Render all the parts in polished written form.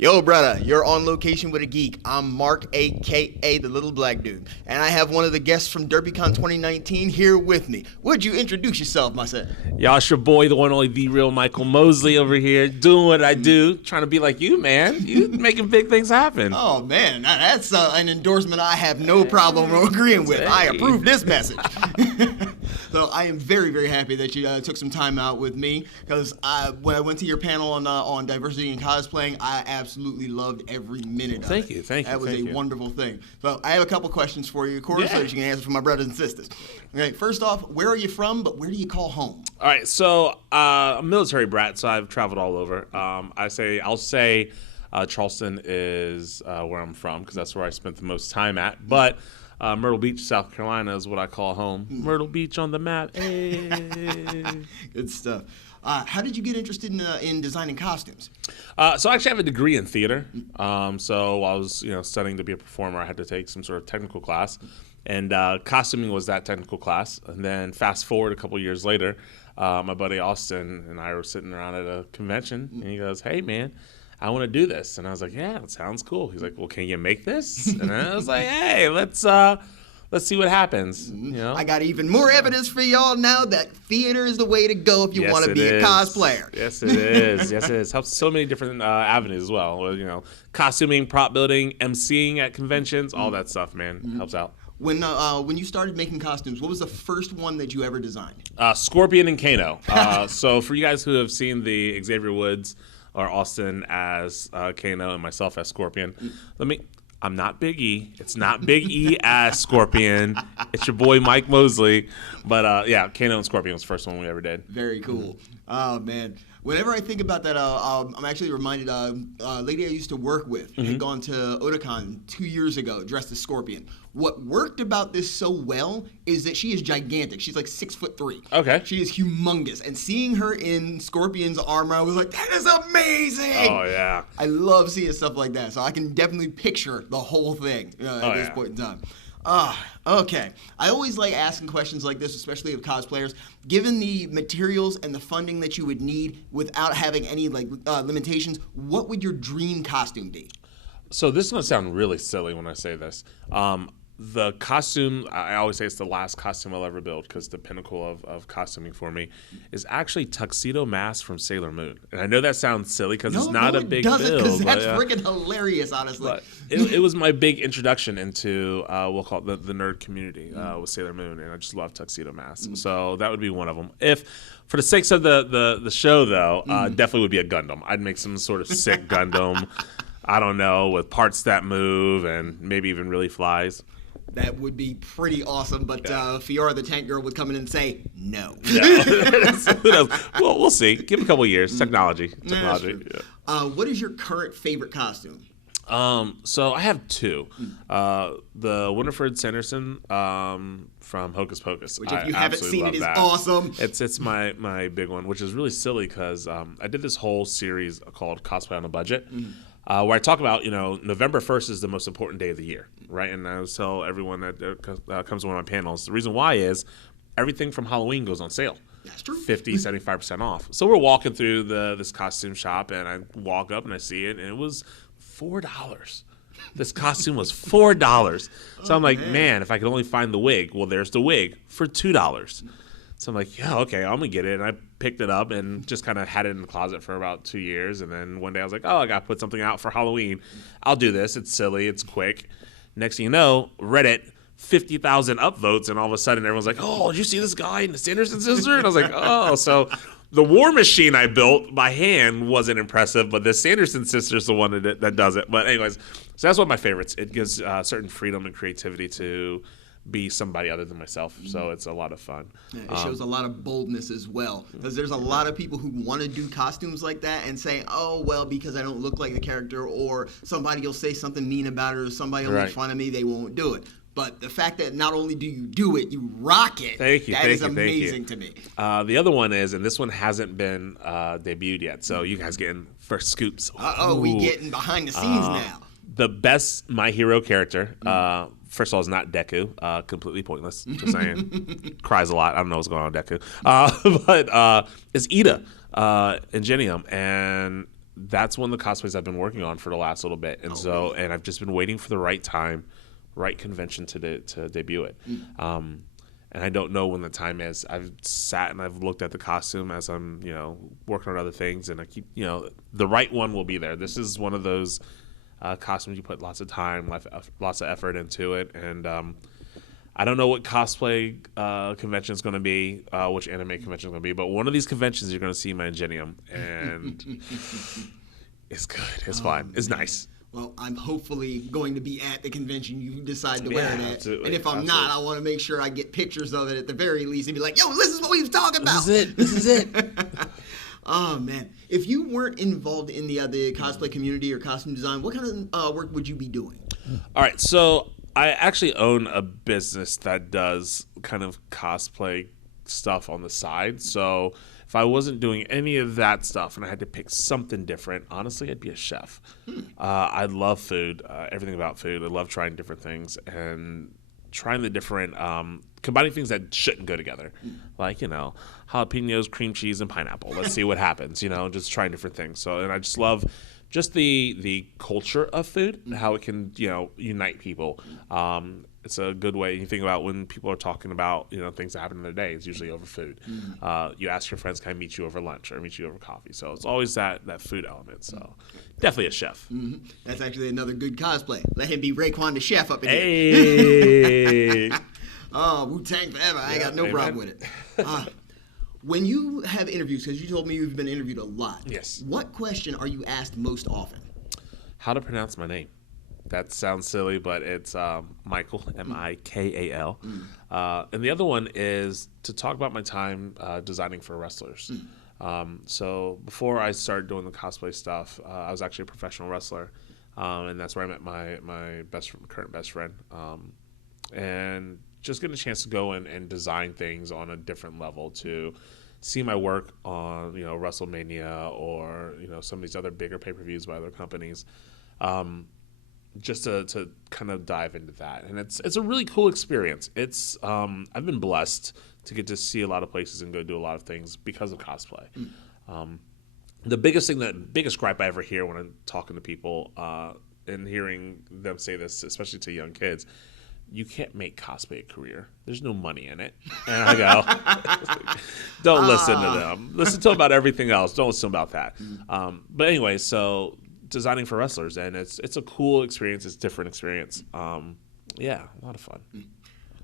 Yo, brother, you're on location with a geek. I'm Mark, a.k.a. the little black dude. And I have one of the guests from Derpycon 2019 here with me. Would you introduce yourself, my son? Y'all, it's your boy, the one only, the real Mikal Mosley over here, doing what I do, trying to be like you, man. You making big things happen. Oh, man, now that's an endorsement I have no problem agreeing with. I approve this message. So I am very, very happy that you took some time out with me, because when I went to your panel on diversity and cosplaying, I absolutely loved every minute of it. Thank you. That was a wonderful thing. So I have a couple questions for you, of course, so that you can answer for my brothers and sisters. Okay, first off, where are you from, but where do you call home? All right, so I'm a military brat, so I've traveled all over. I'll say Charleston is where I'm from, because that's where I spent the most time at. But Myrtle Beach, South Carolina is what I call home. Myrtle Beach on the map. Hey. Good stuff. How did you get interested in designing costumes? So I actually have a degree in theater. So while I was studying to be a performer, I had to take some sort of technical class. And costuming was that technical class. And then fast forward a couple years later, my buddy Austin and I were sitting around at a convention, and he goes, "Hey, man, I want to do this." And I was like, "Yeah, that sounds cool." He's like, "Well, can you make this?" And I was like, "Hey, let's see what happens." I got even more evidence for y'all now that theater is the way to go if you want to be a cosplayer. Yes, it is. Yes, it is. Helps so many different avenues as well. Costuming, prop building, emceeing at conventions, all that stuff, man, helps out. When you started making costumes, what was the first one that you ever designed? Scorpion and Kano. So for you guys who have seen the Xavier Woods or Austin as Kano and myself as Scorpion, I'm not Big E. It's not Big E as Scorpion. It's your boy Mike Mosley. But yeah, Kano and Scorpion was the first one we ever did. Very cool. Oh, man. Whenever I think about that, I'm actually reminded a lady I used to work with had gone to Otakon 2 years ago dressed as Scorpion. What worked about this so well is that she is gigantic. She's like 6'3". Okay. She is humongous. And seeing her in Scorpion's armor, I was like, that is amazing. Oh, yeah. I love seeing stuff like that. So I can definitely picture the whole thing at this point in time. Okay. I always like asking questions like this, especially of cosplayers. Given the materials and the funding that you would need without having any limitations, what would your dream costume be? So this is going to sound really silly when I say this. The costume, I always say it's the last costume I'll ever build, because the pinnacle of costuming for me is actually Tuxedo Mask from Sailor Moon. And I know that sounds silly because it's not a big build. Because that's freaking hilarious, honestly. But it was my big introduction into, we'll call it the nerd community with Sailor Moon, and I just love Tuxedo Mask. So that would be one of them. For the sakes of the show, though, definitely would be a Gundam. I'd make some sort of sick Gundam, I don't know, with parts that move and maybe even really flies. That would be pretty awesome, but Fiora the Tank Girl would come in and say, no. Who knows? Well, we'll see. Give it a couple of years. Technology. Yeah. What is your current favorite costume? So I have two. The Winifred Sanderson from Hocus Pocus. Which, if you haven't seen it, is awesome. It's my big one, which is really silly because I did this whole series called Cosplay on a Budget. Where I talk about, November 1st is the most important day of the year, right? And I always tell everyone that comes to one of my panels, the reason why is everything from Halloween goes on sale. That's true. 50, 75% off. So we're walking through this costume shop, and I walk up and I see it, and it was $4. This costume was $4. So I'm like, man, if I could only find the wig. Well, there's the wig for $2. So I'm like, yeah, okay, I'm going to get it. And I picked it up and just kind of had it in the closet for about 2 years. And then one day I was like, oh, I got to put something out for Halloween. I'll do this. It's silly. It's quick. Next thing you know, Reddit, 50,000 upvotes. And all of a sudden everyone's like, oh, did you see this guy in the Sanderson sister? And I was like, oh. So the War Machine I built by hand wasn't impressive, but the Sanderson sister's the one that does it. But anyways, so that's one of my favorites. It gives certain freedom and creativity to be somebody other than myself, so it's a lot of fun. Yeah, it shows a lot of boldness as well, because there's a lot of people who want to do costumes like that and say, oh, well, because I don't look like the character, or somebody will say something mean about it, or somebody will make fun of me, they won't do it. But the fact that not only do you do it, you rock it. That is amazing to me. The other one is, and this one hasn't been debuted yet, so you guys getting first scoops. We getting behind the scenes now. The best My Hero character, first of all, is not Deku. Completely pointless. Just saying. Cries a lot. I don't know what's going on with Deku. But it's Ida, Ingenium. And that's one of the cosplays I've been working on for the last little bit, and and I've just been waiting for the right time, right convention to debut it. And I don't know when the time is. I've sat and I've looked at the costume as I'm, working on other things, and I keep, the right one will be there. This is one of those costumes you put lots of time, lots of effort into it, and I don't know what cosplay convention is going to be, which anime convention is going to be, but one of these conventions you're going to see my Ingenium, and it's good. It's fun. It's nice. Well, I'm hopefully going to be at the convention you decide to wear it at. Absolutely. And if I'm not, I want to make sure I get pictures of it at the very least and be like, yo, this is what we was talking about. This is it. Oh, man. If you weren't involved in the cosplay community or costume design, what kind of work would you be doing? All right, so I actually own a business that does kind of cosplay stuff on the side. So if I wasn't doing any of that stuff and I had to pick something different, honestly, I'd be a chef. I love food, everything about food. I love trying different things and trying the different, combining things that shouldn't go together. Like, jalapenos, cream cheese, and pineapple. Let's see what happens, just trying different things. So, and I just love just the culture of food, how it can, unite people. It's a good way. You think about when people are talking about, things that happen in their day, it's usually over food. You ask your friends, can I meet you over lunch or meet you over coffee? So it's always that food element. So definitely a chef. That's actually another good cosplay. Let him be Raekwon the chef up in here. Oh, Wu-Tang forever. I ain't got no problem with it. When you have interviews, because you told me you've been interviewed a lot. Yes. What question are you asked most often? How to pronounce my name. That sounds silly, but it's Mikal, M-I-K-A-L. And the other one is to talk about my time designing for wrestlers. So before I started doing the cosplay stuff, I was actually a professional wrestler, and that's where I met my current best friend. And just getting a chance to go in and design things on a different level, to see my work on WrestleMania or some of these other bigger pay-per-views by other companies. Just to kind of dive into that, and it's a really cool experience. It's I've been blessed to get to see a lot of places and go do a lot of things because of cosplay. The biggest gripe I ever hear when I'm talking to people and hearing them say this, especially to young kids, you can't make cosplay a career. There's no money in it. And I go, don't listen to them. Listen to them about everything else. Don't listen about that. But anyway, so designing for wrestlers, and it's a cool experience. It's a different experience. Yeah, a lot of fun.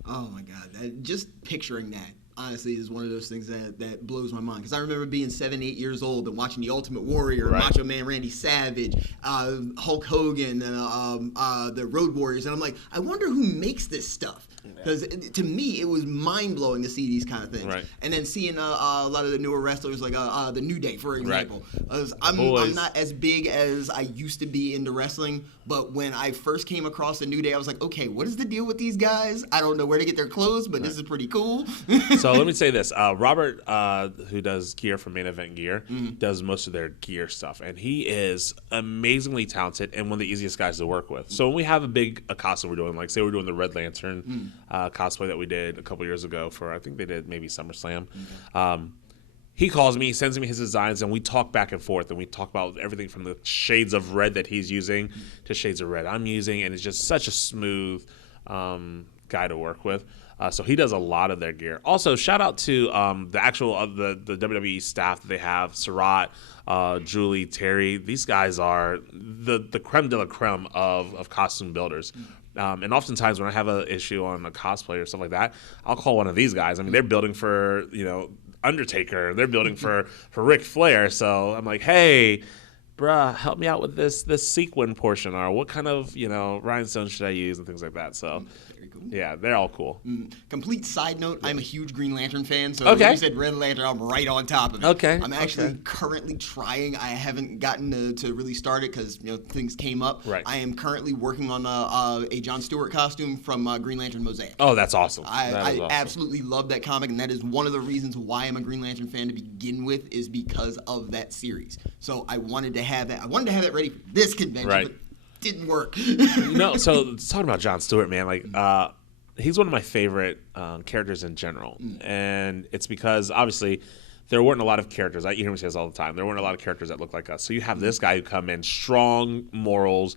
Oh my God, just picturing that honestly is one of those things that blows my mind, because I remember being 7, 8 years old and watching the Ultimate Warrior, Macho Man Randy Savage, Hulk Hogan, and the Road Warriors, and I'm like, I wonder who makes this stuff. Because to me, it was mind-blowing to see these kind of things. Right. And then seeing a lot of the newer wrestlers, like the New Day, for example. Right. I'm not as big as I used to be into wrestling, but when I first came across the New Day, I was like, okay, what is the deal with these guys? I don't know where to get their clothes, but this is pretty cool. So let me say this. Robert, who does gear for Main Event Gear, does most of their gear stuff. And he is amazingly talented and one of the easiest guys to work with. So when we have a costume we're doing, like say we're doing the Red Lantern cosplay that we did a couple years ago for, I think they did maybe SummerSlam. He calls me, he sends me his designs, and we talk back and forth, and we talk about everything from the shades of red that he's using to shades of red I'm using, and it's just such a smooth guy to work with. So he does a lot of their gear. Also, shout out to the actual the WWE staff that they have, Sarat, Julie, Terry. These guys are the creme de la creme of costume builders. And oftentimes when I have an issue on a cosplay or stuff like that, I'll call one of these guys. I mean, they're building for, Undertaker. They're building for Ric Flair. So I'm like, hey, bruh, help me out with this sequin portion, or what kind of, rhinestone should I use, and things like that. So yeah, they're all cool. Complete side note, I'm a huge Green Lantern fan, so when you said Red Lantern, I'm right on top of it. Okay. I'm actually currently trying. I haven't gotten to really start it because things came up. Right. I am currently working on a Jon Stewart costume from Green Lantern Mosaic. Oh, that's awesome. I absolutely love that comic, and that is one of the reasons why I'm a Green Lantern fan to begin with, is because of that series. So I wanted to have that. I wanted to have that ready for this convention, but didn't work. So talking about Jon Stewart, man, like he's one of my favorite characters in general, and it's because obviously there weren't a lot of characters. You hear me say this all the time. There weren't a lot of characters that looked like us. So you have this guy who come in, strong morals,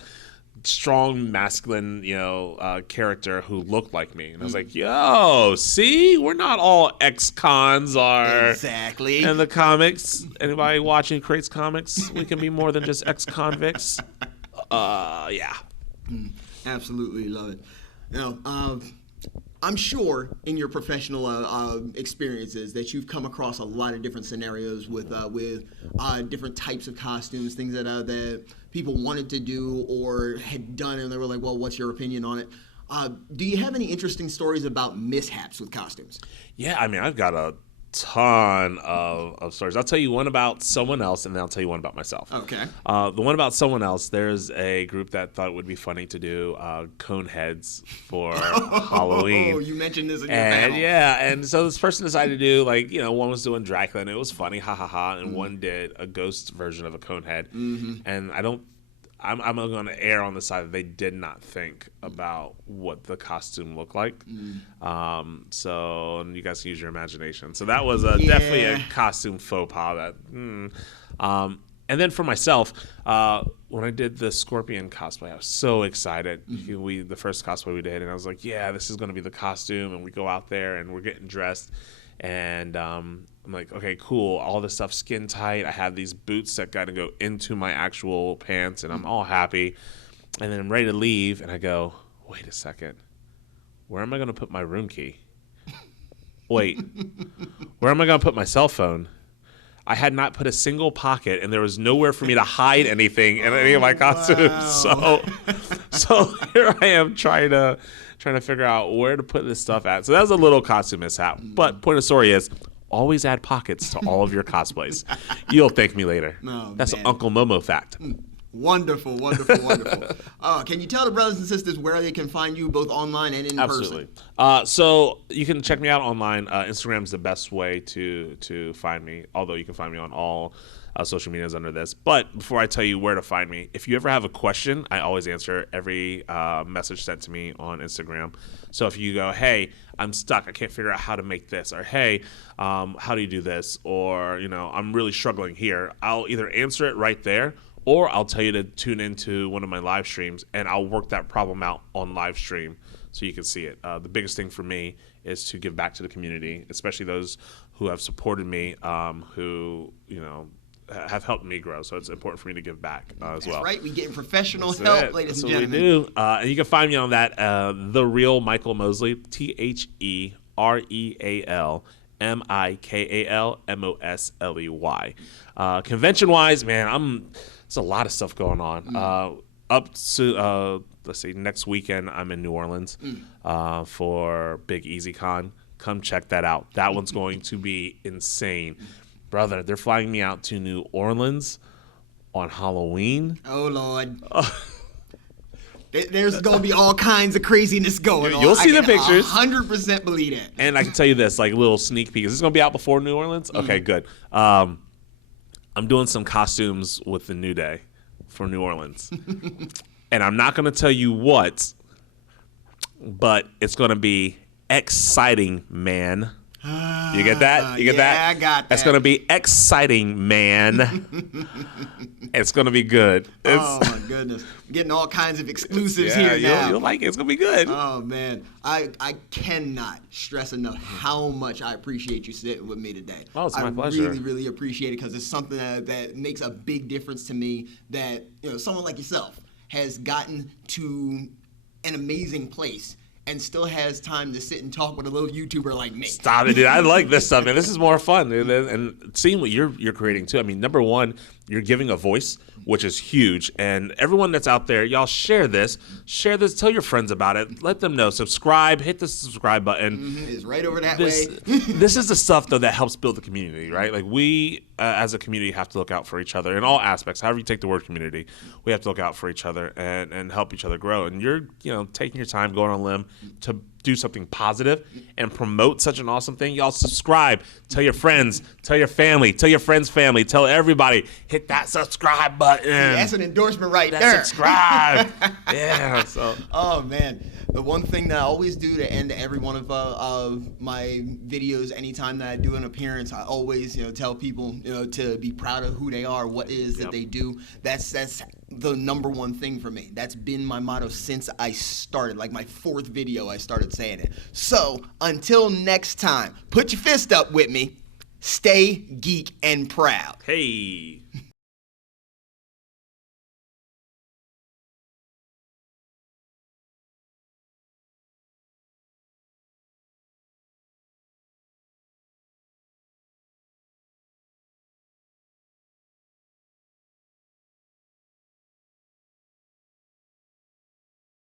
strong masculine, character who looked like me. And I was like, yo, see, we're not all ex-cons are exactly in the comics. Anybody watching creates comics, we can be more than just ex-convicts. Yeah. Absolutely love it. I'm sure in your professional experiences that you've come across a lot of different scenarios with different types of costumes, things that people wanted to do or had done, and they were like, well, what's your opinion on it? Do you have any interesting stories about mishaps with costumes? Yeah, I mean, I've got a ton of stories. I'll tell you one about someone else, and then I'll tell you one about myself. Okay. The one about someone else, there's a group that thought it would be funny to do cone heads for Halloween. Oh, you mentioned this in your panel. Yeah, and so this person decided to do, one was doing Dracula, and it was funny, ha ha ha, and one did a ghost version of a cone head. And I'm going to err on the side that they did not think about what the costume looked like. So you guys can use your imagination. So that was definitely a costume faux pas. And then for myself, when I did the Scorpion cosplay, I was so excited. The first cosplay we did, and I was like, yeah, this is going to be the costume. And we go out there, and we're getting dressed. And I'm like, okay, cool. All this stuff skin tight. I have these boots that got to go into my actual pants, and I'm all happy. And then I'm ready to leave, and I go, wait a second. Where am I going to put my room key? Wait, where am I going to put my cell phone? I had not put a single pocket, and there was nowhere for me to hide anything in any of my costumes. Wow. So here I am trying to figure out where to put this stuff at. So that was a little costume mishap. But point of story is, always add pockets to all of your cosplays. You'll thank me later. Oh, that's an Uncle Momo fact. Wonderful, wonderful, wonderful. Can you tell the brothers and sisters where they can find you both online and in person? Absolutely. So you can check me out online. Instagram is the best way to find me, although you can find me on all social medias under this. But before I tell you where to find me, if you ever have a question, I always answer every message sent to me on Instagram. So if you go, hey, I'm stuck, I can't figure out how to make this, or hey, how do you do this, or I'm really struggling here, I'll either answer it right there, or I'll tell you to tune into one of my live streams, and I'll work that problem out on live stream so you can see it. The biggest thing for me is to give back to the community, especially those who have supported me, who have helped me grow. So it's important for me to give back as well. That's right. We getting professional help, ladies and gentlemen. That's what we do. And you can find me on that, The Real Mikal Mosley, TheRealMikalMosley. Convention-wise, man, there's a lot of stuff going on. Up to, let's see, next weekend I'm in New Orleans for Big Easy Con. Come check that out. That one's going to be insane. Brother, they're flying me out to New Orleans on Halloween. Oh, Lord. There's going to be all kinds of craziness going on. You'll see the pictures. 100% believe it. And I can tell you this, like a little sneak peek. Is this going to be out before New Orleans? Okay, good. I'm doing some costumes with the New Day for New Orleans. And I'm not going to tell you what, but it's going to be exciting, man. You get that? You get that? I got that. That's going to be exciting, man. It's going to be good. Oh, my goodness. I'm getting all kinds of exclusives here now. You'll like it. It's going to be good. Oh, man. I cannot stress enough how much I appreciate you sitting with me today. Oh, it's my pleasure. I really, really appreciate it because it's something that makes a big difference to me that someone like yourself has gotten to an amazing place and still has time to sit and talk with a little YouTuber like me. Stop it, dude. I like this stuff, man. This is more fun. And seeing what you're creating, too. I mean, number one, you're giving a voice, which is huge. And everyone that's out there, y'all share this. Share this. Tell your friends about it. Let them know. Subscribe. Hit the subscribe button. It's right over that way. This is the stuff, though, that helps build the community, right? Like, we, as a community, have to look out for each other in all aspects. However you take the word community, we have to look out for each other and help each other grow. And you're, taking your time, going on a limb to do something positive and promote such an awesome thing, y'all subscribe. Tell your friends. Tell your family. Tell your friends' family. Tell everybody. Hit that subscribe button. That's an endorsement right there. Subscribe. Yeah. So. Oh, man. The one thing that I always do to end every one of my videos, anytime that I do an appearance, I always tell people to be proud of who they are, what it is that they do. That's the number one thing for me. That's been my motto since I started. Like my 4th video, I started saying it. So until next time, put your fist up with me. Stay geek and proud. Hey.